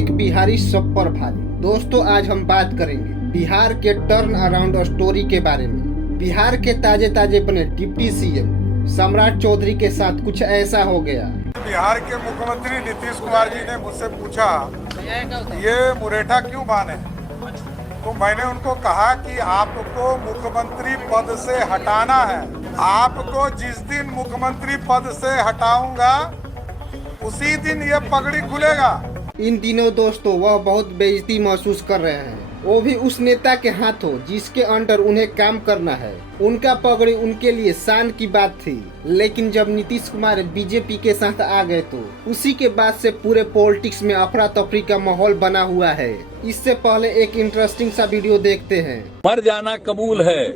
एक बिहारी सब पर भारी। दोस्तों आज हम बात करेंगे बिहार के टर्न अराउंड स्टोरी के बारे में। बिहार के ताजे ताजे बने डिप्टी सीएम सम्राट चौधरी के साथ कुछ ऐसा हो गया। बिहार के मुख्यमंत्री नीतीश कुमार जी ने मुझसे पूछा ये मुरेठा क्यों बांधे, तो मैंने उनको कहा कि आपको मुख्यमंत्री पद से हटाना है। आपको जिस दिन मुख्यमंत्री पद से हटाऊंगा उसी दिन ये पगड़ी खुलेगा। इन दिनों दोस्तों वह बहुत बेइज्जती महसूस कर रहे हैं, वो भी उस नेता के हाथों जिसके अंडर उन्हें काम करना है। उनका पगड़ी उनके लिए शान की बात थी, लेकिन जब नीतीश कुमार बीजेपी के साथ आ गए तो उसी के बाद से पूरे पॉलिटिक्स में अफरा तफरी का माहौल बना हुआ है। इससे पहले एक इंटरेस्टिंग सा वीडियो देखते हैं। मर जाना कबूल है,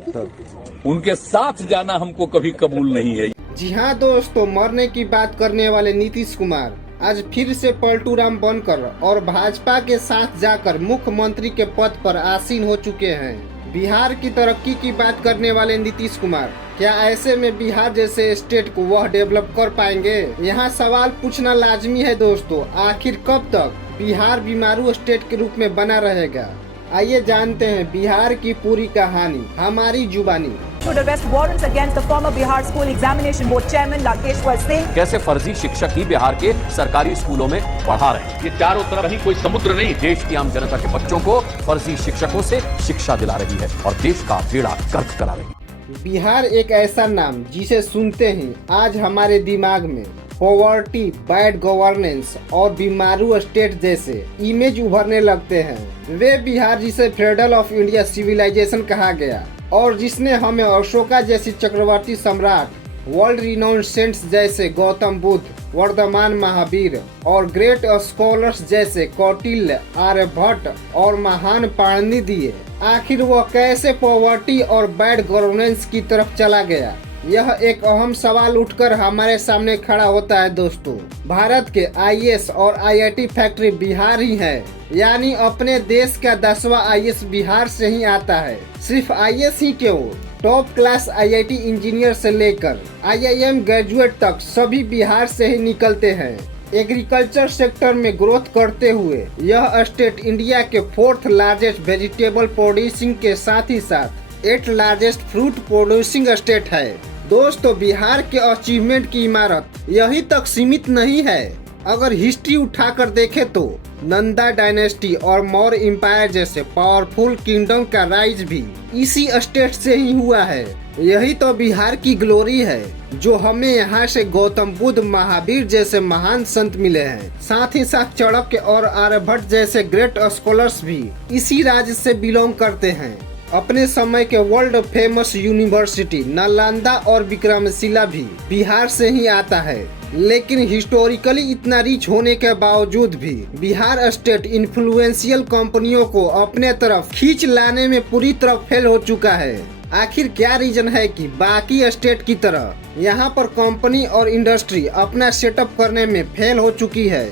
उनके साथ जाना हमको कभी कबूल नहीं है। जी हाँ दोस्तों, मरने की बात करने वाले नीतीश कुमार आज फिर से पलटू राम बनकर और भाजपा के साथ जाकर मुख्यमंत्री के पद पर आसीन हो चुके हैं। बिहार की तरक्की की बात करने वाले नीतीश कुमार क्या ऐसे में बिहार जैसे स्टेट को वह डेवलप कर पाएंगे? यहाँ सवाल पूछना लाजमी है दोस्तों, आखिर कब तक बिहार बीमारू स्टेट के रूप में बना रहेगा? आइए जानते हैं बिहार की पूरी कहानी हमारी जुबानी। Should arrest warrants against the former Bihar School Examination Board Chairman Lakeshwar Singh. कैसे फर्जी शिक्षक ही बिहार के सरकारी स्कूलों में पढ़ा रहे हैं। ये चारों तरफ कहीं कोई समुद्र नहीं, देश की आम जनता के बच्चों को फर्जी शिक्षकों से शिक्षा दिला रही है और देश का बेड़ा गर्क करा रही है। बिहार एक ऐसा नाम जिसे सुनते ही आज हमारे दिमाग में पॉवर्टी, बैड गवर्नेंस और बीमारू स्टेट जैसे इमेज उभरने लगते हैं। वे बिहार जिसे फेडरल ऑफ इंडिया सिविलाइजेशन कहा गया और जिसने हमें अशोका जैसी चक्रवर्ती सम्राट, वर्ल्ड रिनाउंड सेंट्स जैसे गौतम बुद्ध, वर्धमान महावीर और ग्रेट स्कॉलर्स जैसे कौटिल्य, आर्यभट्ट और महान पाणिनि दिए। आखिर वह कैसे पॉवर्टी और बैड गवर्नेंस की तरफ चला गया? यह एक अहम सवाल उठकर हमारे सामने खड़ा होता है दोस्तों। भारत के आईएएस और आईआईटी फैक्ट्री बिहार ही है, यानी अपने देश का 10वां आईएएस बिहार से ही आता है। सिर्फ आईएएस ही क्यों, टॉप क्लास आईआईटी इंजीनियर से लेकर आईआईएम ग्रेजुएट तक सभी बिहार से ही निकलते हैं। एग्रीकल्चर सेक्टर में ग्रोथ करते हुए यह स्टेट इंडिया के 4th लार्जेस्ट वेजिटेबल प्रोड्यूसिंग के साथ ही साथ 8th largest fruit producing state है। दोस्तों बिहार के अचीवमेंट की इमारत यही तक सीमित नहीं है। अगर हिस्ट्री उठाकर देखें तो नंदा डायनेस्टी और मौर्य एम्पायर जैसे पावरफुल किंगडम का राइज भी इसी स्टेट से ही हुआ है। यही तो बिहार की ग्लोरी है, जो हमें यहाँ से गौतम बुद्ध, महावीर जैसे महान संत मिले हैं। साथ ही साथ चाणक्य और आर्यभट्ट जैसे ग्रेट स्कॉलर्स भी इसी राज्य से बिलोंग करते हैं। अपने समय के वर्ल्ड फेमस यूनिवर्सिटी नालंदा और विक्रमशिला भी बिहार से ही आता है। लेकिन हिस्टोरिकली इतना रिच होने के बावजूद भी बिहार स्टेट इन्फ्लुएंशियल कंपनियों को अपने तरफ खींच लाने में पूरी तरह फेल हो चुका है। आखिर क्या रीजन है कि बाकी स्टेट की तरह यहाँ पर कंपनी और इंडस्ट्री अपना सेटअप करने में फेल हो चुकी है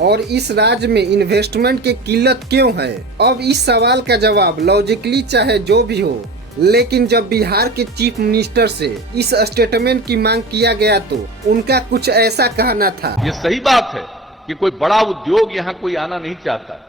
और इस राज्य में इन्वेस्टमेंट की किल्लत क्यों है? अब इस सवाल का जवाब लॉजिकली चाहे जो भी हो, लेकिन जब बिहार के चीफ मिनिस्टर से इस स्टेटमेंट की मांग किया गया तो उनका कुछ ऐसा कहना था। ये सही बात है कि कोई बड़ा उद्योग यहाँ कोई आना नहीं चाहता।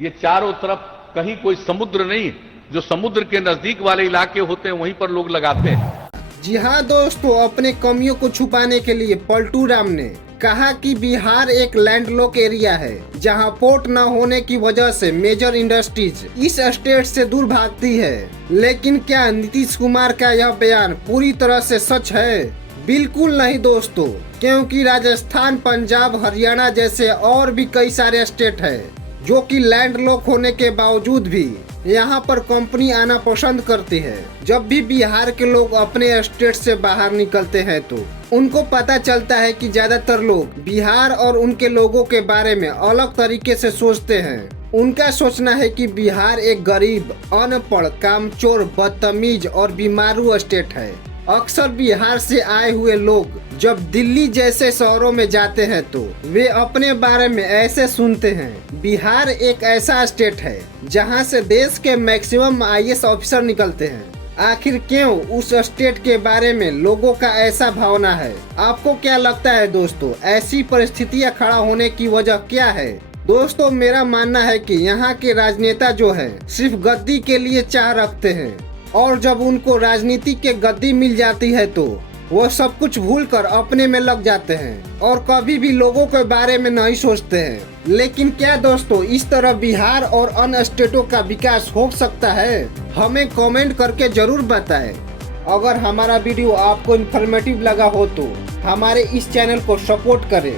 ये चारों तरफ कहीं कोई समुद्र नहीं, जो समुद्र के नजदीक वाले इलाके होते हैं वहीं पर लोग लगाते हैं। जी हाँ दोस्तों, अपने कमियों को छुपाने के लिए पलटू राम ने कहा कि बिहार एक लैंडलॉक एरिया है, जहां पोर्ट न होने की वजह से मेजर इंडस्ट्रीज इस स्टेट से दूर भागती है। लेकिन क्या नीतीश कुमार का यह बयान पूरी तरह से सच है? बिल्कुल नहीं दोस्तों, क्योंकि राजस्थान, पंजाब, हरियाणा जैसे और भी कई सारे स्टेट है जो कि लैंडलॉक होने के बावजूद भी यहाँ पर कंपनी आना पसंद करती है। जब भी बिहार के लोग अपने स्टेट से बाहर निकलते हैं तो उनको पता चलता है कि ज्यादातर लोग बिहार और उनके लोगों के बारे में अलग तरीके से सोचते हैं। उनका सोचना है कि बिहार एक गरीब, अनपढ़, कामचोर, बदतमीज और बीमारू स्टेट है। अक्सर बिहार से आए हुए लोग जब दिल्ली जैसे शहरों में जाते हैं तो वे अपने बारे में ऐसे सुनते हैं। बिहार एक ऐसा स्टेट है जहां से देश के मैक्सिमम आईएएस ऑफिसर निकलते हैं। आखिर क्यों उस स्टेट के बारे में लोगों का ऐसा भावना है? आपको क्या लगता है दोस्तों, ऐसी परिस्थितियां खड़ा होने की वजह क्या है? दोस्तों मेरा मानना है कि यहाँ के राजनेता जो है सिर्फ गद्दी के लिए चाह रखते हैं और जब उनको राजनीति के गद्दी मिल जाती है तो वो सब कुछ भूलकर अपने में लग जाते हैं और कभी भी लोगों के बारे में नहीं सोचते हैं। लेकिन क्या दोस्तों इस तरह बिहार और अन्य स्टेटों का विकास हो सकता है? हमें कमेंट करके जरूर बताएं। अगर हमारा वीडियो आपको इन्फॉर्मेटिव लगा हो तो हमारे इस चैनल को सपोर्ट करें।